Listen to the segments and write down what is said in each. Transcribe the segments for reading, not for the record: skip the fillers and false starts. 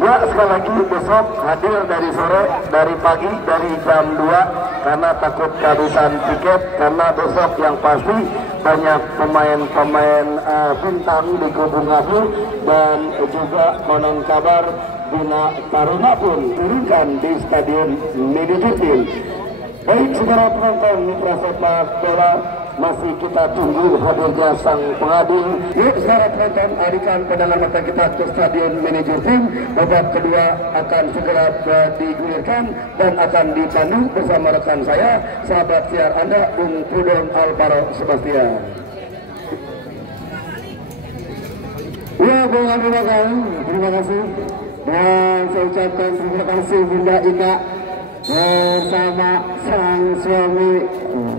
Ya, sekali lagi besok hadir dari sore, dari pagi, dari jam 2 karena takut kehabisan tiket, karena besok yang pasti banyak pemain-pemain bintang di kubu Ngawi dan juga konon kabar Bina Taruna pun turunkan di Stadion Manajemen. Baik saudara penonton mitra sepak bola, masih kita tunggu hadirnya sang pengadil. Yuk saudara penonton, alihkan pandangan mata kita ke Stadion Manajemen. Babak kedua akan segera digulirkan dan akan dipandu bersama rekan saya, sahabat siar Anda, Prudon Alvaro Sebastian. Ya, terima kasih. Dan saya ucapkan terima kasih Bunda Ika bersama sang suami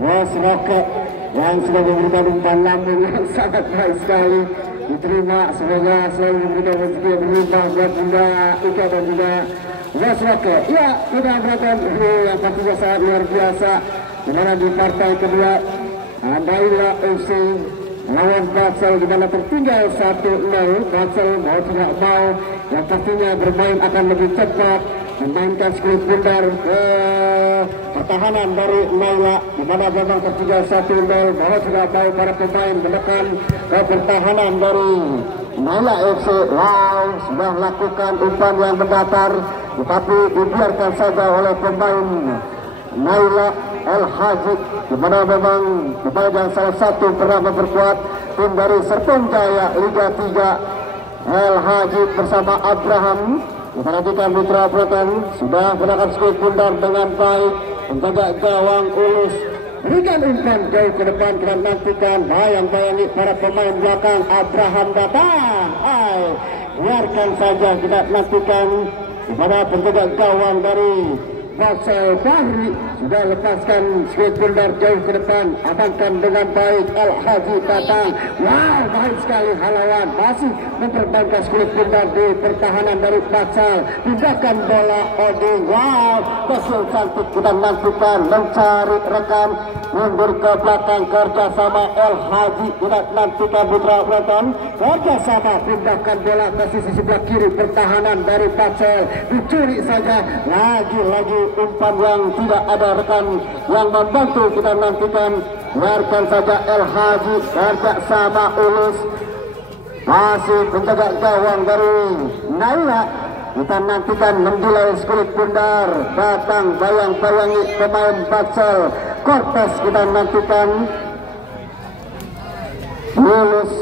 Bos Roket yang sudah memberikan umpan lambung yang sangat baik sekali. Diterima, semoga selalu memberikan rezeki yang berlimpah buat Bunda Ika dan juga Bos Roket. Ya, kita beratan yang pastinya sangat luar biasa, dimana di partai kedua Naila FC lawan Batsel di mana tertinggal 1-0. Batsel mau tidak mau yang pastinya bermain akan lebih cepat, memainkan skuad bundar ke pertahanan dari Naila di mana memang tertinggal 1-0. Mau tidak mau para pemain menekan ke pertahanan dari Naila FC. Wow, sudah melakukan umpan yang mendatar tetapi dibiarkan saja oleh pemain Naila El Haji, di mana memang pemain yang salah satu pernah memperkuat tim dari Serpong Jaya Liga 3. El Haji bersama Abraham, kita nantikan Mitra Proton sudah menggunakan skuad bundar dengan baik, menjaga gawang Ulus, berikan umpan jauh ke depan. Kita nantikan bayang-bayangi para pemain belakang. Abraham datang, biarkan saja, kita nantikan kepada penjaga gawang dari Batsel Bahri sudah lepaskan skuad bundar jauh ke depan, amankan dengan baik. El Haji datang, wow, baik sekali halawan, masih memperbaiki skuad bundar di pertahanan dari Batsel. Pindahkan bola Odin, wow, betul cantik. Kita nantikan mencari rekan, mundur ke belakang, kerjasama El Haji. Kita nantikan Putra Proton, kerjasama pindahkan bola ke sisi sebelah kiri pertahanan dari Batsel. Dicuri saja, lagi-lagi umpan yang tidak ada rekan yang membantu. Kita nantikan, biarkan saja El Haji kerja sama Ulus, masih penjaga gawang dari Naila. Kita nantikan mendelay skuad bundar, datang bayang-bayangi pemain Batsel Cortes. Kita nantikan Ulus,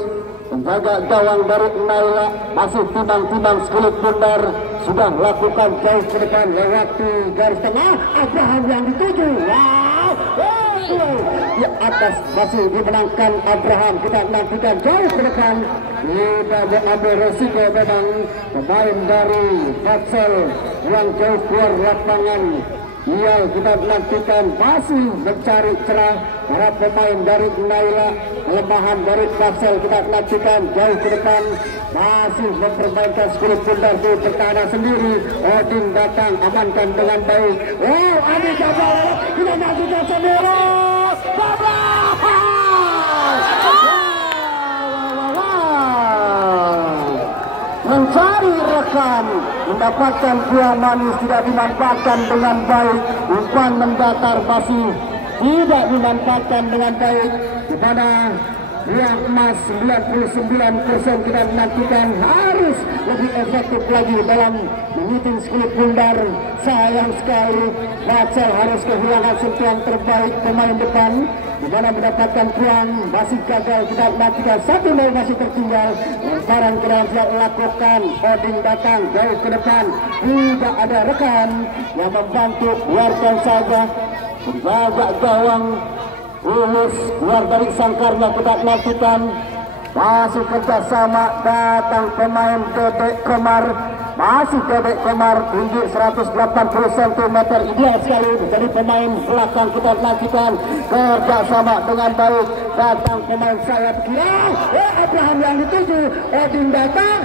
penjaga gawang dari Naila, masih timbang-timbang skuad bundar, sudah lakukan jauh ke depan lewati garis tengah. Abraham yang dituju, wow, di atas masih dimenangkan Abraham. Kita nantikan jauh ke depan, tidak mengambil resiko memang pemain dari Batsel yang jauh keluar lapangan. Iya, kita nantikan masih mencari celah para pemain dari Naila. Kelemahan dari Batsel kita nantikan jauh ke depan, masih memperbaikkan skuad bundar di pertahanan sendiri. Odin datang, amankan dengan baik. Wow, Adi Jabal, kita nantikan sendiri. Mencari rekan, mendapatkan buah manis, tidak dimanfaatkan dengan baik. Umpan mendatar masih tidak dimanfaatkan dengan baik, di mana yang emas 99% kita nantikan harus lebih efektif lagi dalam mengiting skuad bundar. Sayang sekali Batsel harus kehilangan sentuhan terbaik pemain depan, di mana mendapatkan peluang masih gagal. Kita nantikan 1-0 masih tertinggal. Lemparan ke dalam tidak dilakukan. Odin datang jauh ke depan, tidak ada rekan yang membantu, biarkan saja penjaga gawang Ulus keluar dari sangkarnya. Kita nantikan masih kerjasama, datang pemain Dedek Komar, masih Dedek Komar tinggi 180 cm, ideal sekali jadi pemain belakang. Kita nantikan kerjasama dengan baik, datang pemain sayap kiri. Abraham yang dituju, Odin datang,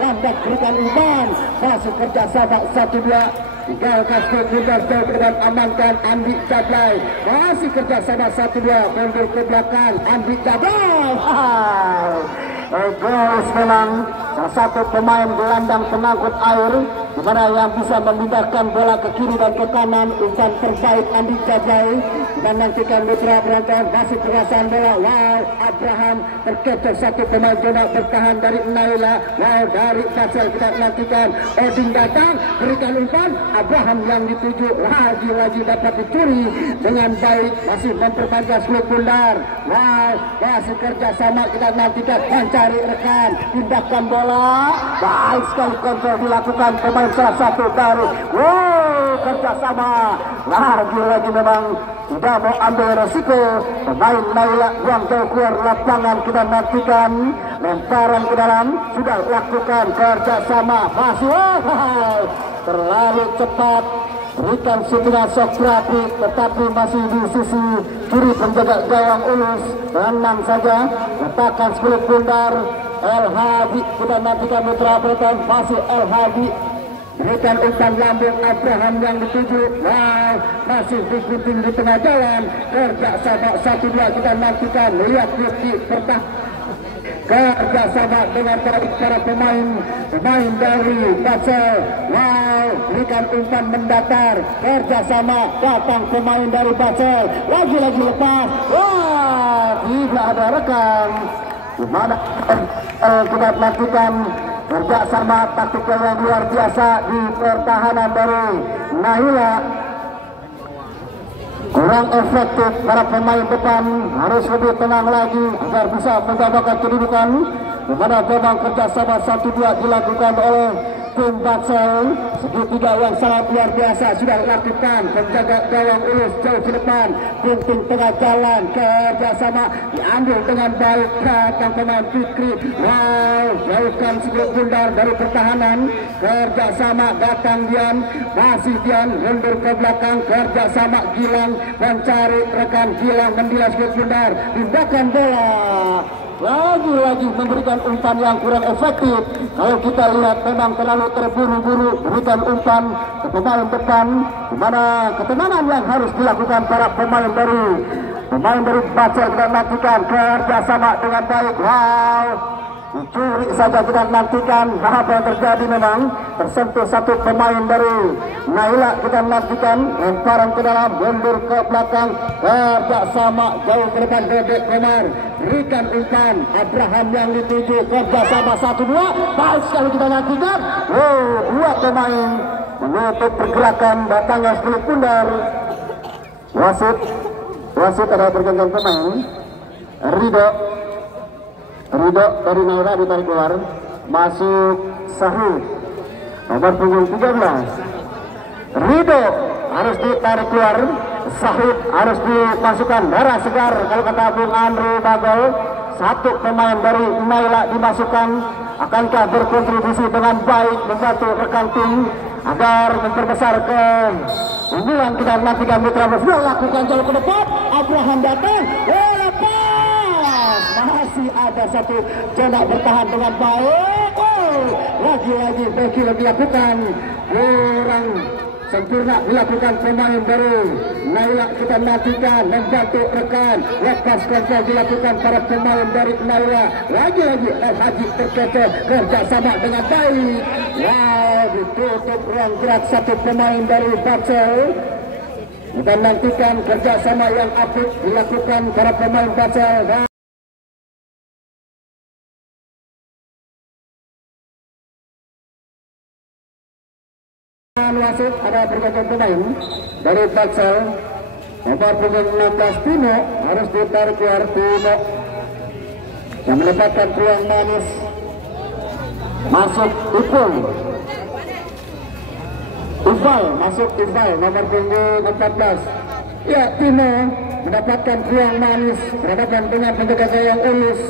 lambat berikan umpan, masih kerjasama 1-2. Tinggalkan skuad bundar jauh ke depan, amankan Andi Jablay, masih kerjasama 1-2, mundur ke belakang Andi Jablay. Egois memang salah satu pemain gelandang pengangkut air, di mana yang bisa memindahkan bola ke kiri dan ke kanan. Umpan terbaik Andi Jajai, dan nantikan Mitra Berantan masih penguasaan bola. Wow, Abraham terkecoh satu pemain Jona bertahan dari Naila. Wow, dari Basel kita nantikan Odin datang berikan umpan. Abraham yang dituju lagi-lagi dapat dicuri dengan baik, masih memperpanjang Sluk Bundar. Wow, masih kerjasama kita nantikan mencari rekan, pindahkan bola. Baik sekali kontrol dilakukan pemain salah satu dari kerjasama. Lagi-lagi memang tidak mau ambil resiko. Pemain Naila yang jauh keluar lapangan kita nantikan lemparan ke dalam, sudah lakukan kerjasama. Masih terlalu cepat berikan suntikan Sokrati, tetapi masih di sisi kiri penjaga gawang Ulus. Tenang saja, letakkan Sluk Bundar. El Hadi kita nantikan Mitra Berantan, masih El Hadi berikan umpan lambung. Abraham yang dituju. Wow, masih digunting di tengah jalan. Kerja sama 1-2 kita nantikan. Lihat Rifki bertahan kerjasama dengan para pemain dari Basel. Wow, berikan umpan mendatar, kerjasama datang pemain dari Basel. Lagi-lagi lepas. Wah, tidak ada rekan. Dimana kita nantikan kerjasama taktikal yang luar biasa di pertahanan dari Naila. Kurang efektif para pemain depan, harus lebih tenang lagi agar bisa menjaga kedudukan. Di mana memang kerjasama 1-2 dilakukan oleh tim Basel. Segitiga yang sangat luar biasa sudah lakukan. Penjaga gawang Ulus jauh ke depan, pintu tengah jalan, kerjasama diambil dengan baik. Datang pemain Fikri. Wow, jauhkan Sluk Bundar dari pertahanan. Kerjasama datang Dian, masih Dian mundur ke belakang. Kerjasama Gilang mencari rekan. Gilang mendilas Sluk Bundar, pindahkan bola. Lagi-lagi memberikan umpan yang kurang efektif. Kalau kita lihat memang terlalu terburu-buru berikan umpan ke pemain depan, di mana ketenangan yang harus dilakukan para pemain dari Basel kita nantikan kerjasama dengan baik. Wow, dicuri saja kita nantikan. Apa yang terjadi memang tersentuh satu pemain dari Naila kita nantikan, lemparan ke dalam, mundur ke belakang, kerjasama jauh ke depan. Bebek Komar berikan umpan. Abraham yang dituju, kerjasama 1-2. Baik sekali kita nantikan. Dua pemain menutup pergerakan datangnya Sluk Bundar. Wasit ada pergantian pemain. Ridho dari Naila ditarik keluar, masuk Sahid nomor punggung 13. Ridho harus ditarik keluar, Sahid harus dimasukkan. Darah segar kalau kata Bung Andre Bagol. Satu pemain dari Naila dimasukkan. Akankah berkontribusi dengan baik membantu rekan tim agar memperbesar keunggulan kita nantikan Mitra Berantan. Lakukan jauh ke depan. Abraham datang. Masih ada satu Jona bertahan dengan baik. Lagi-lagi Beki dilakukan. Kurang sempurna dilakukan pemain dari Naila kita nantikan membantu rekan. Lepas kontrol dilakukan para pemain dari Naila. Lagi-lagi El Haji terkecoh, kerjasama dengan baik. Wow, ditutup ruang gerak satu pemain dari Basel. Kita nantikan kerjasama yang apik dilakukan para pemain Basel. Wasit ada pergantian pemain dari Basel. Nomor punggung 16 Timo harus ditarik keluar. Timo yang mendapatkan peluang manis. Masuk Ipul. Ival masuk Ival nomor punggung 14. Ya, Timo mendapatkan peluang manis berhadapan dengan penjaga gawang Ulus.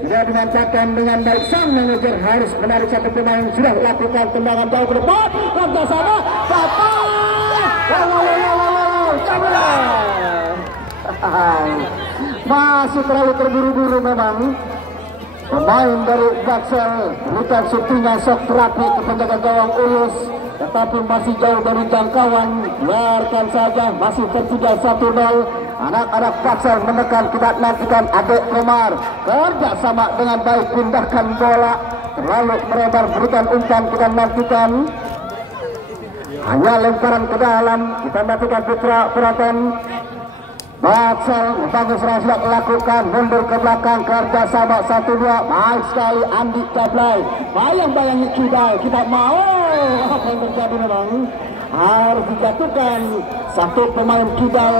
Sudah dimanfaatkan dengan baik. Sang manajer harus menarik satu pemain. Sudah lakukan tendangan jauh ke depan. Kerjasama masih terlalu terburu-buru memang. Pemain dari Basel berikan syutingnya sok terapi ke penjaga gawang Ulus, tetapi masih jauh dari jangkauan. Biarkan saja, masih tertinggal 1-0. Anak-anak Basel menekan, kita nantikan Adek Komar kerja sama dengan baik, pindahkan bola. terlalu melebar, berikan umpan, kita nantikan. Hanya lemparan ke dalam, kita nantikan Putra Puraten. Batsal bagus sudah lakukan, mundur ke belakang, kerja sama 1-2, baik sekali Andi Cablay, bayang-bayangi Kidal, kita mau apa yang terjadi memang harus dijatuhkan satu pemain Kidal.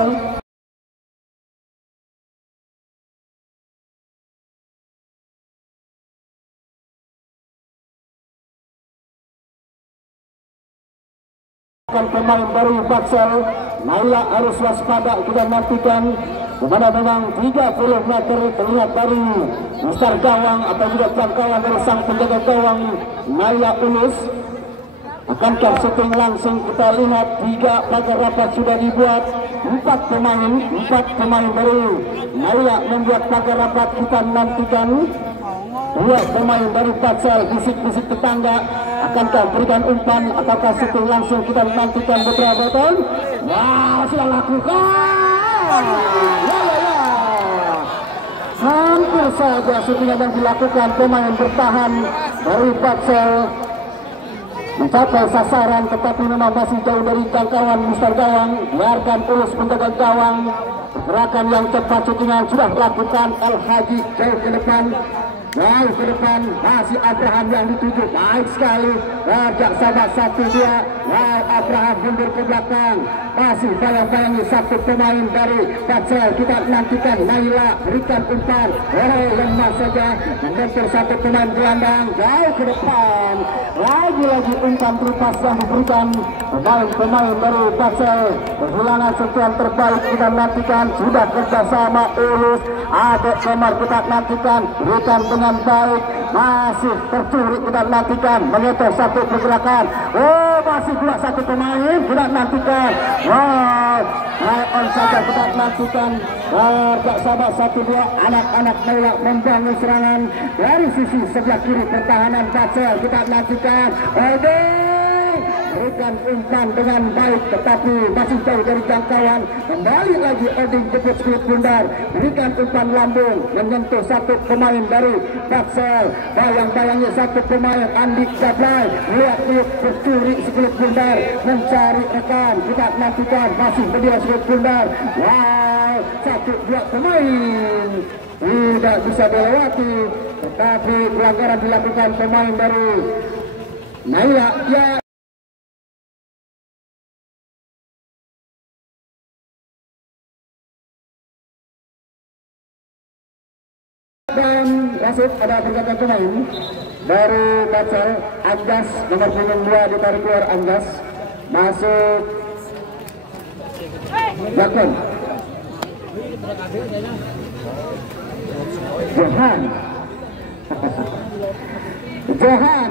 Pemain baru Batsal, Naila harus waspada, kita nantikan kemana memang 30 meter terlihat dari besar gawang atau juga jangkauan dari sang penjaga gawang Naila Ulus. Akankah syuting langsung kita lihat 3 pagar rapat sudah dibuat, 4 pemain dari Naila membuat pagar rapat, kita nantikan 2 pemain dari Batsal, bisik-bisik tetangga. Akankah berikan umpan ataukah syuting langsung, kita nantikan beberapa tahun. Wah, sudah lakukan. Ya. Hampir saja syuting yang dilakukan pemain bertahan dari Batsal mencapai sasaran, tetapi memang masih jauh dari jangkauan Mister Gawang. Biarkan Ulus penjaga gawang, gerakan yang cepat syutingan sudah dilakukan. El Haji jauh ke depan. Jauh ke depan, masih Abraham yang dituju, baik sekali. Rajak sahabat 1-2, Abraham mundur ke belakang, masih bayang-bayangi satu pemain dari Batsal, kita nantikan Naila berikan umpan, lemah saja, membentur satu pemain gelandang, jauh ke depan, lagi-lagi umpan terlepas yang diberikan pemain dari Batsal. Kehilangan sentuhan terbaik, kita nantikan, sudah kerjasama Ulus, Adek Komar, kita nantikan, berikan dengan baik, masih tercuri, kita nantikan, menyentuh satu pergerakan, masih dua satu pemain, kita nantikan, on saja, kita nantikan, bergak sahabat 1-2, anak-anak Naila membangun serangan dari sisi sebelah kiri pertahanan Batsal, kita nantikan, berikan umpan dengan baik, tetapi masih jauh dari jangkauan. Kembali lagi Oding jemput kulit bundar, berikan umpan lambung, menyentuh satu pemain dari Batsal. Bayang-bayangnya satu pemain Andi Cablay, lihat-lihat bercuri sekulit bundar, mencari rekan, kita nantikan, masih berdiri sekulit bundar. Satu dua pemain tidak bisa dilewati, tetapi pelanggaran dilakukan pemain dari Naila. Dan masuk ada pergerakan pemain dari Batsal, Anggas nomor punggung 2 ditarik keluar, Anggas masuk Bakon Johan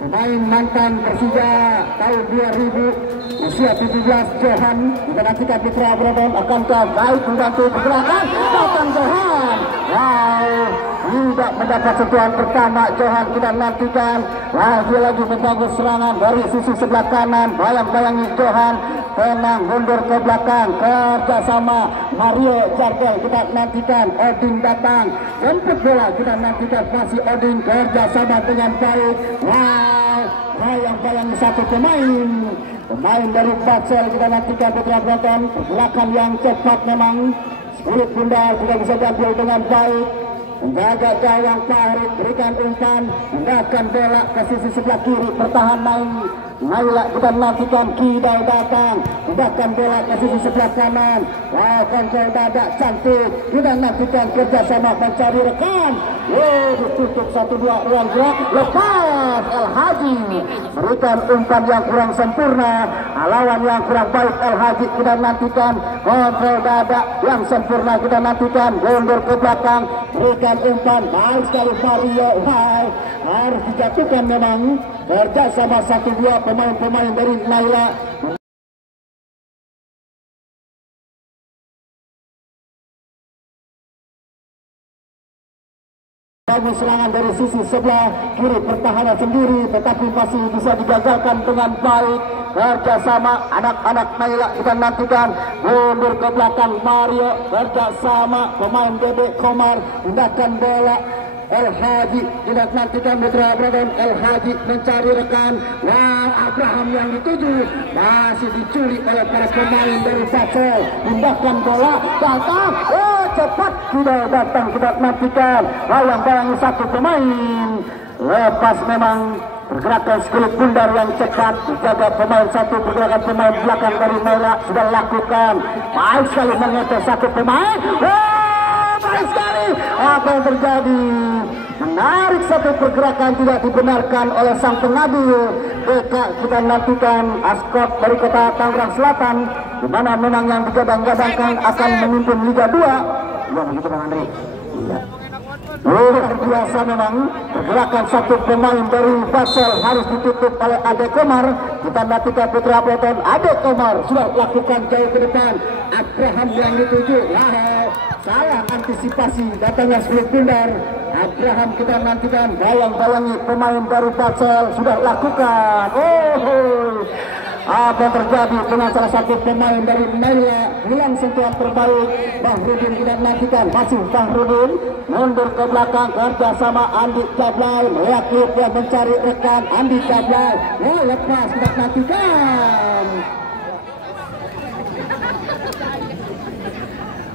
pemain mantan Persija tahun 2000, usia 17, Johan. Kita nantikan Putra Puraten, akankah baik membantu pergerakan, datang Johan. Tidak mendapat sentuhan pertama Johan, kita nantikan, lagi-lagi membangun serangan dari sisi sebelah kanan, bayang-bayangi Johan, tenang, mundur ke belakang, kerjasama Mario Jardel, kita nantikan, Odin datang, jemput bola, kita nantikan, masih Odin kerjasama dengan baik. Bayang-bayangi satu pemain dari Batsal, kita nantikan Putra Puraten, pergerakan yang cepat memang, kulit bundar tidak bisa diambil dengan baik. Menjaga gawang Farid, berikan umpan, hendakkan bola ke sisi sebelah kiri, pertahanan Naila, kita nantikan, Kidal datang, hendakkan bola ke sisi sebelah kanan. Kontrol dadak cantik, kita nantikan kerjasama mencari rekan. Ditutup 1-2, ruang gerak, lepas El Haji, berikan umpan yang kurang sempurna, lawan yang kurang baik El Haji, kita nantikan, kontrol dadak yang sempurna, kita nantikan, mundur ke belakang, berikan umpan, baik sekali Mario, harus dijatuhkan memang, kerjasama 1-2 pemain-pemain dari Naila. Bagus serangan dari sisi sebelah kiri pertahanan sendiri, tetapi masih bisa digagalkan dengan baik. Kerjasama anak-anak Naila, kita nantikan, mundur ke belakang Mario, kerjasama pemain Dedek Komar, hendakkan bola El Haji tidak nantikan Mitra Brother. El Haji mencari rekan. Wow, Abraham yang dituju masih dicuri oleh para pemain dari Pacel. Pindahkan bola datang. Oh, cepat sudah datang, kita nantikan bayang-bayangi satu pemain. Lepas memang pergerakan skulit Bundar yang cepat dijaga pemain satu, pergerakan pemain belakang dari Naila sudah lakukan baik sekali mengetes satu pemain. Baik sekali, apa yang terjadi? Menarik satu pergerakan tidak dibenarkan oleh sang pengadil. Kita nantikan Askot dari Kota Tangerang Selatan, di mana memang yang digadang-gadangkan akan memimpin Liga 2. Ya begitu Bang Andri. Iya. Luar biasa memang pergerakan satu pemain dari Basel harus ditutup oleh Ade Komar. Kita nantikan Putra Ploton. Ade Komar sudah lakukan jauh ke depan. Abraham yang dituju. Salah antisipasi datangnya Skulit Bundar. Abraham kita nantikan bayang-bayangi pemain dari Basel sudah lakukan. Apa yang terjadi dengan salah satu pemain dari Naila? Hilang sentuhan terbaik. Bahrudin tidak nantikan, masih Bahrudin mundur ke belakang kerja sama Andi Jablay. Yakib yang mencari rekan Andi Jablay. Lepas tidak nantikan.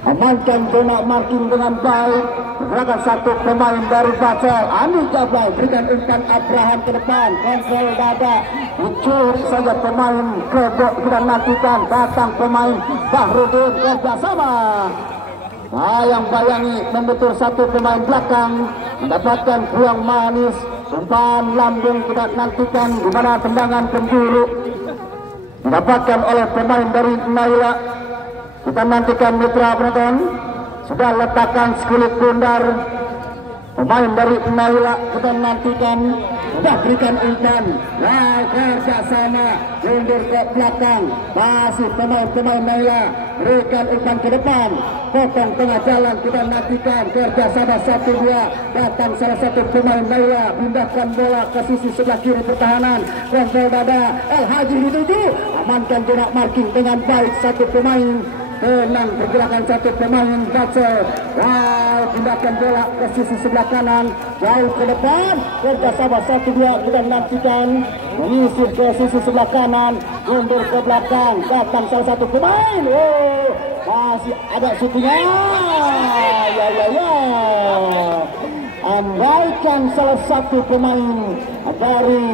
Amankan zona marking dengan baik. Pergerakan satu pemain dari Basel. Andi Jablay berikan umpan Abraham ke depan. Kontrol dada. Mencuri saja pemain kedok. Kita nantikan datang pemain Bahrudin kerjasama. Bayang-bayangi membetul satu pemain belakang. Mendapatkan peluang manis. Umpan lambung kita nantikan di mana tendangan penjuru didapatkan oleh pemain dari Naila. Kita nantikan Mitra penonton. Sudah letakkan Skulit Bundar. Pemain dari Naila kita nantikan. Sudah berikan umpan. Kerja sama. Mundur ke belakang. Masih pemain Naila. Berikan umpan ke depan. Potong tengah jalan. Kita nantikan kerja sama 1-2. Datang salah satu pemain Naila. Pindahkan bola ke sisi sebelah kiri pertahanan. Kontrol dada. El Haji dituju. Amankan jarak marking dengan baik satu pemain. Tenang pergerakan satu pemain Basel. Pindahkan bola ke sisi sebelah kanan. Jauh ke depan. Kerjasama 1-2 kita nantikan. Menyisir ke sisi sebelah kanan. Mundur ke belakang. Datang salah satu pemain. Masih ada syutingnya. Andaikan salah satu pemain dari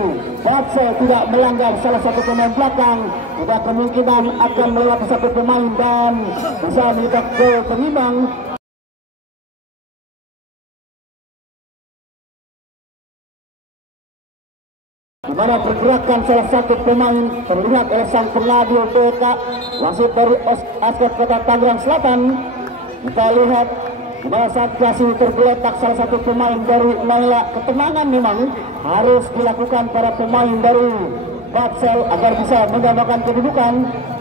Basel tidak melanggar salah satu pemain belakang, ada kemungkinan akan melewati satu pemain dan bisa mencetak gol pengimbang. Di mana pergerakan salah satu pemain terlihat oleh sang pengadil BK wasit dari Askot Kota Tangerang Selatan. Kita lihat di mana saat kasih tergeletak salah satu pemain dari Naila. Ketenangan memang harus dilakukan para pemain dari Basel agar bisa menggambarkan kedudukan.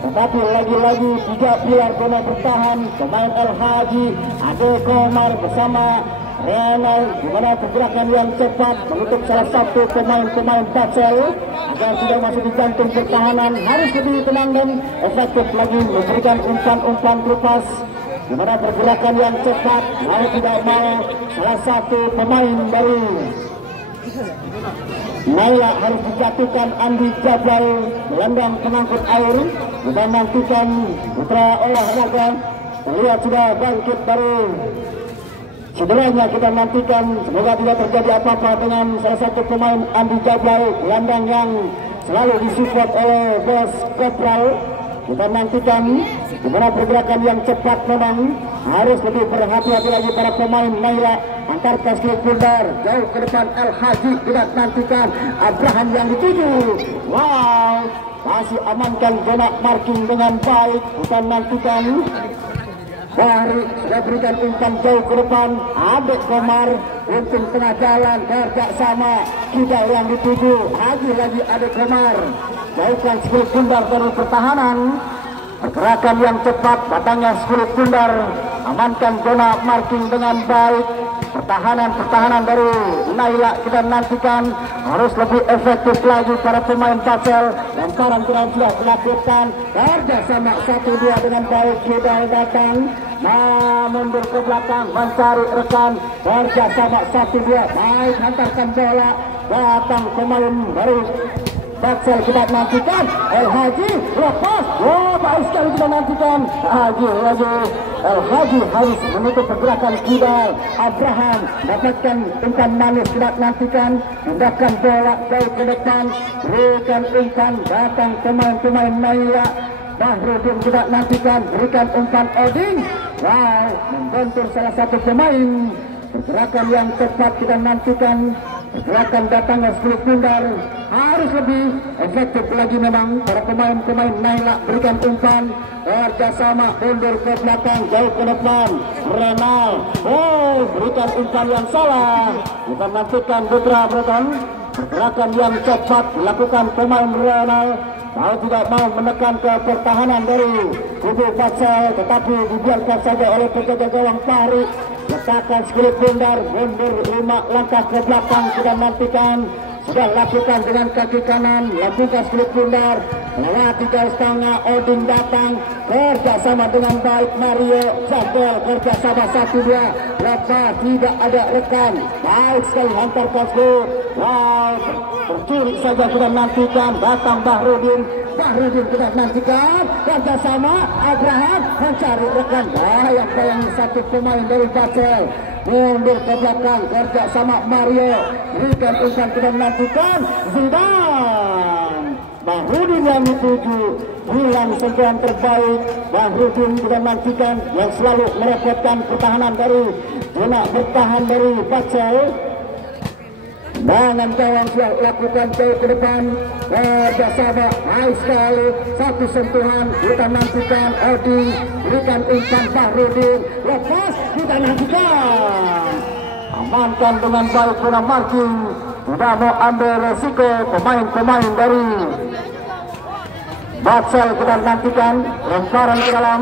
Tetapi lagi-lagi 3 pilar zona bertahan, pemain El Haji, Ade Komar bersama Renal, di mana pergerakan yang cepat menutup salah satu pemain Basel agar tidak masuk di jantung pertahanan. Harus lebih tenang dan efektif lagi memberikan umpan-umpan lepas. Di mana pergerakan yang cepat, mau tidak mau salah satu pemain dari Naila harus dijatuhkan. Andi Jablay melendang pengangkut air. Kita nantikan putra olahraga terlihat sudah bangkit dari cederanya. Kita nantikan semoga tidak terjadi apa-apa dengan salah satu pemain Andi Jablay, gelandang yang selalu disupport oleh Bos Kopral. Kita nantikan di mana pergerakan yang cepat memang harus lebih berhati-hati lagi para pemain Naila. Antar Skulit Bundar jauh ke depan. El Haji tidak nantikan Abraham yang dituju. Masih amankan zona marking dengan baik. Kita nantikan Bahri sudah berikan umpan jauh ke depan. Ade Komar untung tengah jalan kerja sama kita yang dituju. Haji lagi Ade Komar. Jauhkan Skulit Bundar dari pertahanan. Pergerakan yang cepat datangnya Skulit Bundar. Amankan zona marking dengan baik. Pertahanan dari Naila kita nantikan harus lebih efektif lagi para pemain Basel. Lemparan kita sudah dilakukan. Kerja sama 1-2 dengan baik. Sudah datang mundur ke belakang mencari rekan, kerjasama 1-2, baik hantarkan bola, datang pemain baru Batsel kita nantikan, El Haji lepas, baik sekali kita nantikan, El Haji harus menutup pergerakan Kidal. Abraham dapatkan umpan manis kita nantikan, pindahkan bola jauh ke depan, berikan umpan, datang pemain-pemain Naila. Bahrudin kita nantikan, berikan umpan Oding, membentur salah satu pemain, pergerakan yang tepat kita nantikan. Pergerakan datangnya Skulit Pindar harus lebih efektif lagi memang para pemain-pemain Naila. Berikan umpan, kerjasama mundur ke belakang jauh ke depan, Renal berikan umpan yang salah. Kita nantikan Putra Breton, pergerakan yang cepat dilakukan pemain Renal. Kalau tidak mau menekan ke pertahanan dari kubu Batsel, tetapi dibiarkan saja oleh penjaga gawang Fahri. Letakkan Skulit Pindar, mundur 5 langkah ke belakang, kita nantikan. Sudah lakukan dengan kaki kanan, lakukan Skulit Pindar, melewati garis tengah, Odin datang, kerjasama dengan baik Mario, Jabel, kerjasama 1-2, lepas tidak ada rekan, baik sekali hantarkan Skulit, tercuri saja kita nantikan, datang Bahrudin kita nantikan, kerjasama Abraham mencari rekan, bayang-bayangi satu pemain dari Batsel, mundur ke belakang, kerja sama Mario, berikan umpan kita nantikan, Zidan, Bahrudin yang dituju, hilang sentuhan terbaik, Bahrudin kita nantikan, yang selalu merepotkan pertahanan dari zona bertahan dari Batsel. Dengan gawang sudah lakukan jauh ke depan, kerjasama baik sekali, satu sentuhan kita nantikan, Odi berikan umpan Bahrudin, lepas kita nantikan, amankan dengan baik guna marking, tidak mau ambil resiko pemain-pemain dari Batsel. Kita nantikan lemparan ke dalam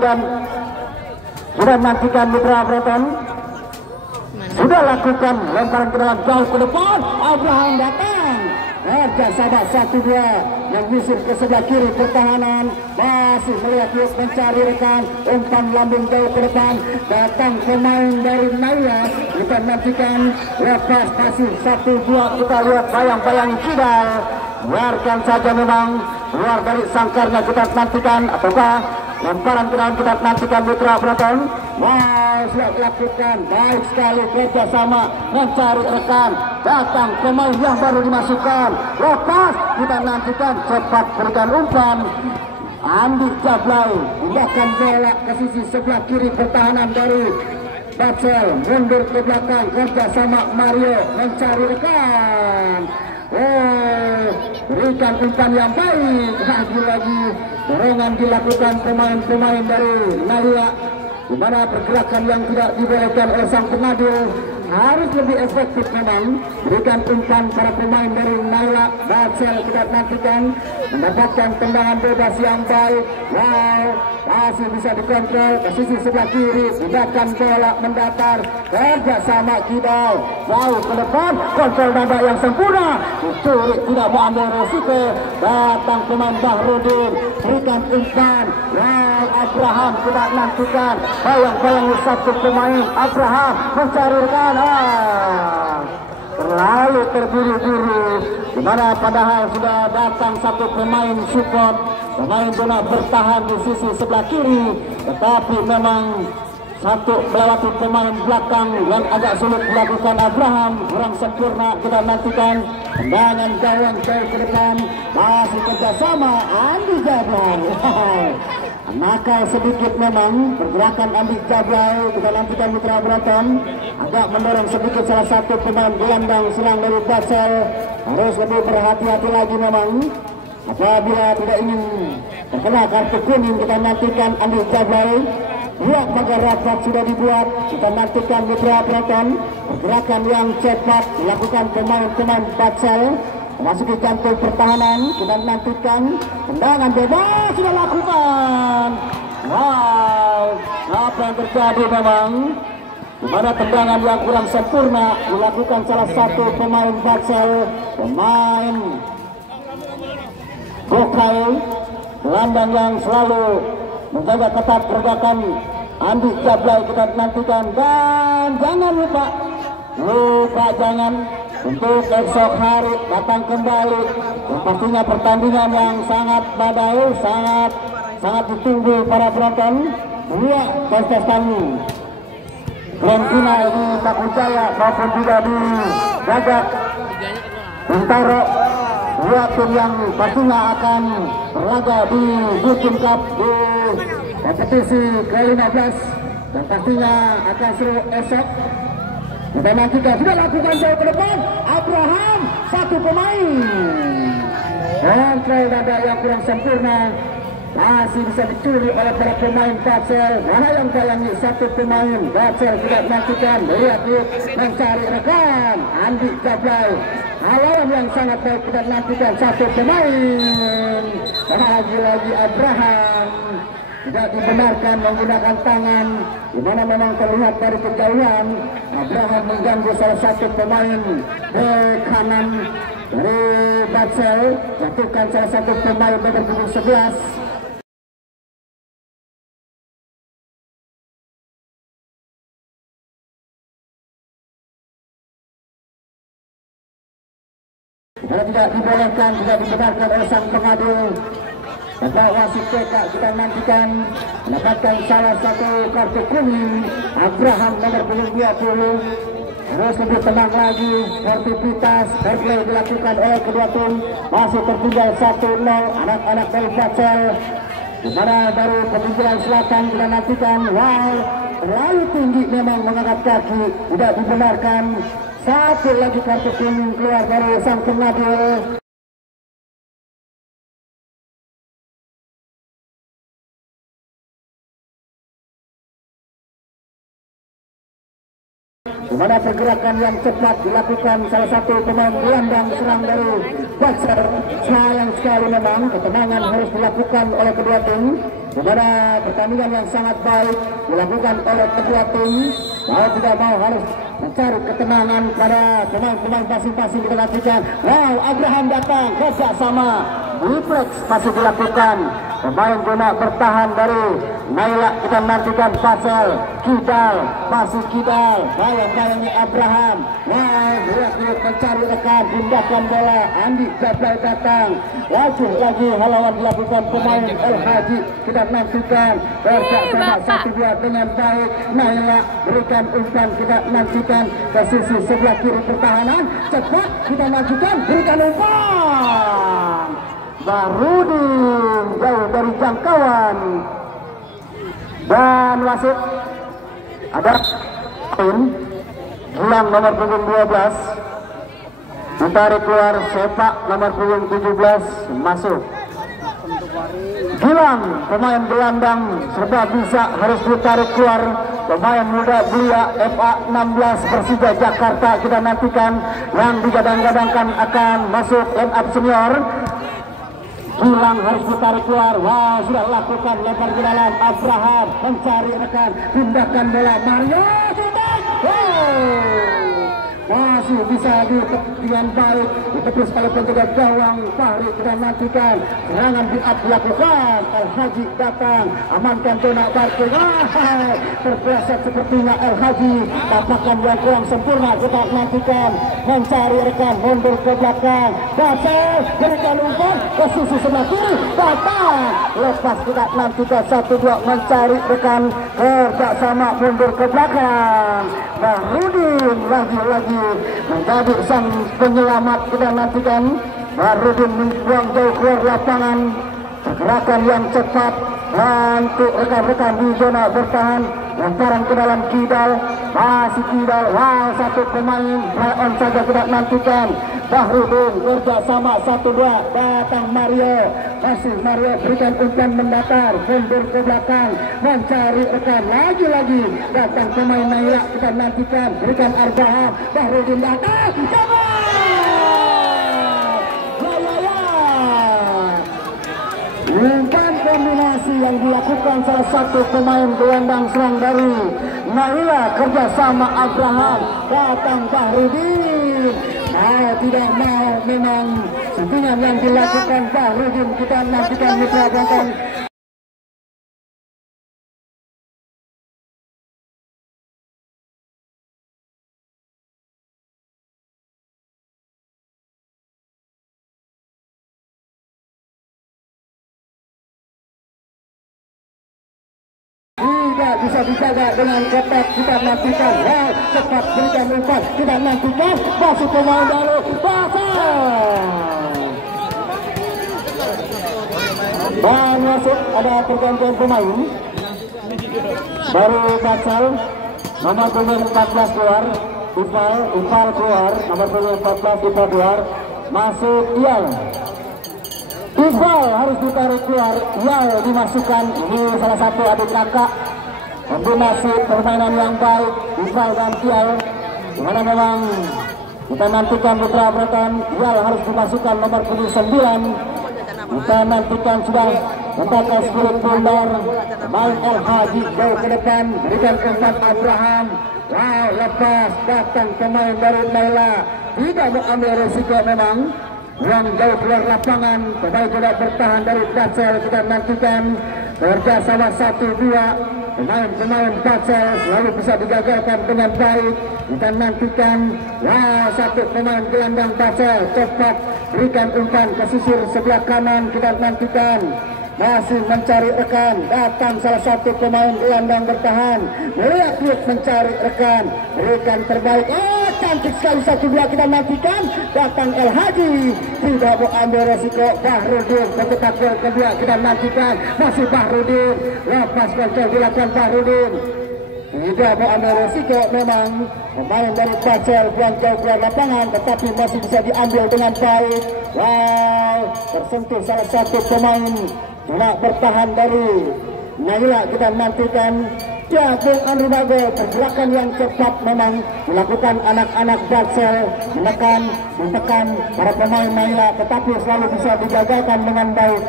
dan sudah nantikan Mitra Breton, sudah lakukan lemparan ke dalam jauh ke depan, Abraham datang, kerjasama 1-2 yang visir ke sebelah kiri pertahanan, masih melihat mencari rekan, umpan lambung jauh ke depan, datang pemain dari Naila, kita nantikan, lepas pasir 1-2, kita lihat bayang-bayang Kidal, biarkan saja memang keluar dari sangkarnya, kita nantikan ataukah lemparan ke dalam, kita nantikan Mitra Breton. Sudah lakukan baik sekali, kerjasama mencari rekan, datang pemain yang baru dimasukkan, lepas kita nantikan, cepat berikan umpan Andi Jablay, pindahkan bola ke sisi sebelah kiri pertahanan dari Batsel, mundur ke belakang, kerjasama Mario mencari rekan, berikan umpan yang baik, lagi-lagi dorongan dilakukan pemain-pemain dari Naila, di mana pergerakan yang tidak dibolehkan oleh sang pengadil harus lebih efektif memang. Berikan umpan para pemain dari Naila. Batsel kita nantikan mendapatkan tendangan bebas yang baik, masih bisa dikontrol ke sisi sebelah kiri, pindahkan bola mendatar, kerjasama Kidal jauh ke depan, kontrol dada yang sempurna, dicuri, tidak mau ambil resiko, datang pemain Bahrudin, berikan umpan, Abraham kita nantikan, bayang-bayang satu pemain Abraham mencari rekan, terlalu terburu-buru, dimana padahal sudah datang satu pemain support, pemain zona bertahan di sisi sebelah kiri, tetapi memang satu melewati pemain belakang yang agak sulit dilakukan Abraham, kurang sempurna. Kita nantikan tendangan gawang jauh ke depan, masih kerjasama Andi Jablay. Nakal sedikit memang pergerakan Andi Jablay. Kita nantikan Mitra Breton agak mendorong sedikit salah satu pemain gelandang serang dari Batsel, harus lebih berhati-hati lagi memang apabila tidak ingin terkena kartu kuning. Kita nantikan Andi Jablay, lihat pagar rapat sudah dibuat, kita nantikan Mitra Breton, pergerakan yang cepat dilakukan pemain-pemain Batsel, memasuki jantung pertahanan. Kita nantikan tendangan bebas sudah lakukan. Apa yang terjadi memang, dimana tendangan yang kurang sempurna dilakukan salah satu pemain Batsel, pemain Bokai. gelandang yang selalu menjaga ketat pergerakan Andi Jablay kita nantikan. Dan jangan lupa jangan untuk esok hari datang kembali. Yang pastinya pertandingan yang sangat badai, sangat ditunggu para penonton. Dua kontestan grand final di Bakung Jaya maupun juga di Gagak Bintaro, dua tim yang pastinya akan berlaga di Bukin Cup di kompetisi ke-15 dan pastinya akan seru esok. Kita nantikan, sudah lakukan jauh ke depan Abraham, satu pemain kontrol dada yang kurang sempurna masih bisa dicuri oleh para pemain Batsel. Mana yang kalangi satu pemain Batsel tidak nantikan melihat mencari rekan Andi Jablay. Lawan yang sangat baik kita nantikan satu pemain. Lagi Abraham tidak dibenarkan menggunakan tangan, di mana memang terlihat dari kejauhan Abraham mengganggu salah satu pemain bek kanan dari Batsel, jatuhkan salah satu pemain nomor punggung 11. Kalau tidak dibolehkan, tidak dibenarkan oleh sang pengadil. Bapak wasit TK kita nantikan mendapatkan salah satu kartu kuning. Abraham nomor punggung 20 harus lebih tenang lagi. Sportivitas fairplay dilakukan oleh kedua tim. Masih tertinggal 1-0 anak-anak dari Batsel. Di mana dari Peninjauan Selatan kita nantikan, wow, terlalu tinggi memang mengangkat kaki, tidak dibenarkan. Satu lagi kartu kuning keluar dari sang pengadil. Di mana pergerakan yang cepat dilakukan salah satu pemain gelandang serang dari Batsel. Sayang sekali memang ketenangan harus dilakukan oleh kedua tim. Di mana pertandingan yang sangat baik dilakukan oleh kedua tim. Mau tidak mau harus mencari ketenangan pada pemain-pemain masing-masing kita nantikan. Wow, Abraham datang, kerja sama. Refleks masih dilakukan. Pemain guna bertahan dari Naila kita nantikan Batsel. Kidal, masih Kidal. Bayang-bayangi Abraham. Wow, lihat mencari rekan, pindahkan bola. Andi Jablay datang. Lagi halangan dilakukan pemain El Haji kita nantikan. Kerja sama 1-2 dengan baik. Naila berikan umpan kita nantikan ke sisi sebelah kiri pertahanan. Cepat kita nantikan, berikan umpan. Barudin jauh dari jangkauan dan wasit ada Gilang nomor punggung 12 ditarik keluar, sepak nomor punggung 17 masuk. Gilang pemain gelandang serba bisa harus ditarik keluar. Pemain muda belia FA 16 Persija Jakarta kita nantikan yang digadang-gadangkan akan masuk line up senior. Gilang harus ditarik keluar. Wow, sudah lakukan lempar ke dalam. Abraham mencari rekan, pindahkan bola. Mario Sutek. Masih bisa dengan baik ditepis oleh penjaga gawang Fahri kita nantikan. Serangan di-up dilakukan. El Haji datang, amankan zona parkir. Terpleset sepertinya El Haji. Tapakan yang kurang sempurna kita nantikan. Mencari rekan, mundur ke belakang. Batsel berikan umpan ke sisi sebelah kiri. Datang, lepas kita nantikan 1-2 mencari rekan. Kerja sama mundur ke belakang. Barudin lagi-lagi menjadi sang penyelamat kita nantikan. Barudin membuang jauh keluar lapangan. Pergerakan yang cepat untuk rekan-rekan di zona bertahan. Lemparan ke dalam Kidal, masih Kidal. Wow, satu pemain on saja kita nantikan. Bahrudin kerja sama 1-2, datang Mario, masih Mario berikan umpan mendatar, mundur ke belakang, mencari rekan. Lagi-lagi datang pemain Naila kita nantikan, berikan Abraham. Bahrudin datang, umpan kombinasi yang dilakukan salah satu pemain gelandang serang dari Naila kerjasama Abraham. Datang Bahrudin, tidak mau memang suntingan yang dilakukan Bahrudin. Kita nantikan Mitra Bronton. Tidak bisa dijaga dengan ketat, kita nantikan. Cepat berikan umpan, kita nantikan. Masuk pemain baru, dan masuk ada pergantian pemain. Baru Bacal, nomor pemain 14 keluar. Ipal keluar, nomor pemain 14 Ipal keluar. Masuk Ial. Iqbal harus ditarik keluar, Ial dimasukkan. Ini salah satu adik kakak kombinasi permainan yang baik Iqbal dan Ial, dimana memang kita nantikan Mitra Bronton. Ial harus dimasukkan nomor 9. Kita nantikan sudah mendapatkan spirit bundar main LHG jauh ke depan, berikan umpan Abraham. Lepas datang pemain dari Naila, tidak mengambil resiko memang. Ruang jauh keluar lapangan, pemain tidak bertahan dari Bacel. Kita nantikan bekerjasama 1-2 pemain Bacel selalu bisa digagalkan dengan baik. Kita nantikan satu pemain gelandang Bacel cepat berikan umpan ke sisir sebelah kanan. Kita nantikan masih mencari rekan, datang salah satu pemain gelandang bertahan, melihat mencari rekan, berikan terbaik. Cantik sekali 1-2, kita nantikan. Datang El Haji, tidak mau ambil resiko. Bahrudin mencetak gol kedua, kita nantikan. Masih Bahrudin, lepas kontrol dilakukan Bahrudin. Tidak mau ambil resiko memang. Pemain dari Bacel buang jauh keluar lapangan, tetapi masih bisa diambil dengan baik. Tersentuh salah satu pemain, cuma bertahan dari Naila. Kita nantikan. Ya, Bung Andri Bago, pergerakan yang cepat memang dilakukan anak-anak Bacel, menekan para pemain Naila, tetapi selalu bisa digagalkan dengan baik.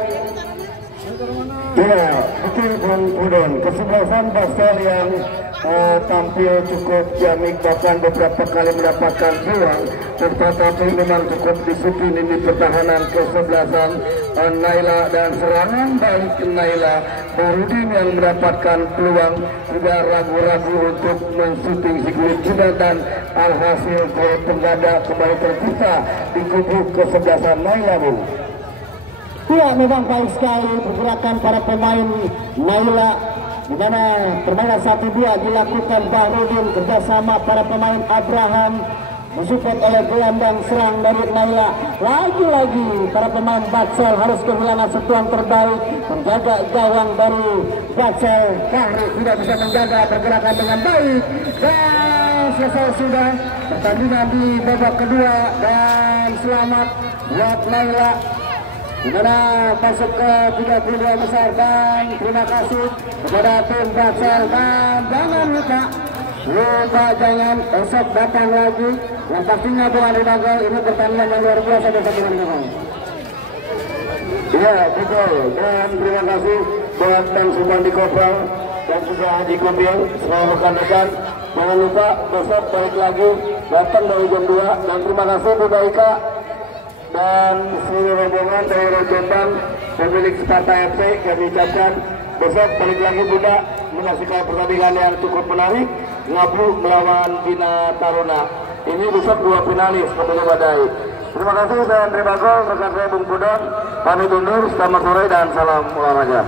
Ya, betul Bung Udon, kesebelasan Bacel yang tampil cukup jamik, bahkan beberapa kali mendapatkan peluang, tetapi memang cukup disiplin ini pertahanan kesebelasan Naila dan serangan baik Naila. Bahrudin yang mendapatkan peluang juga ragu-ragu untuk mensyuting si kulit juga, dan alhasil gol pengganda kembali tercipta di kubu kesebelasan Naila. Ya, memang baik sekali pergerakan para pemain Naila, di mana permainan 1-2 dilakukan Bahrudin kerjasama para pemain Abraham, disupport oleh gelandang serang dari Naila. Lagi-lagi para pemain Bacel harus kehilangan sentuhan terbaik, menjaga gawang dari Bacel. Fahri tidak bisa menjaga pergerakan dengan baik, dan selesai sudah pertandingan di babak kedua, dan selamat buat Naila di mana masuk ke 32 besar. Dan terima kasih kepada tim Bacel, dan jangan lupa jangan besok datang lagi. Yang pastinya bukan di Bagol, ini pertandingan yang luar biasa besok dengan Bagol. Iya betul, dan terima kasih buat Bang Subandi Kopral dan juga Haji Kombil, semua rekan-rekan. Jangan lupa besok balik lagi datang dari jam 2. Dan terima kasih Bu Daika dan seluruh rombongan dari Rojombang, pemilik Sparta FC. Kami ucapkan besok balik lagi Bunda menyaksikan pertandingan yang cukup menarik, Ngablu melawan Bina Taruna. Ini besok 2 finalis pemilik Badai. Terima kasih dan terima kasih rekan saya Bung Pudon. Pamit undur, selamat sore dan salam olahraga.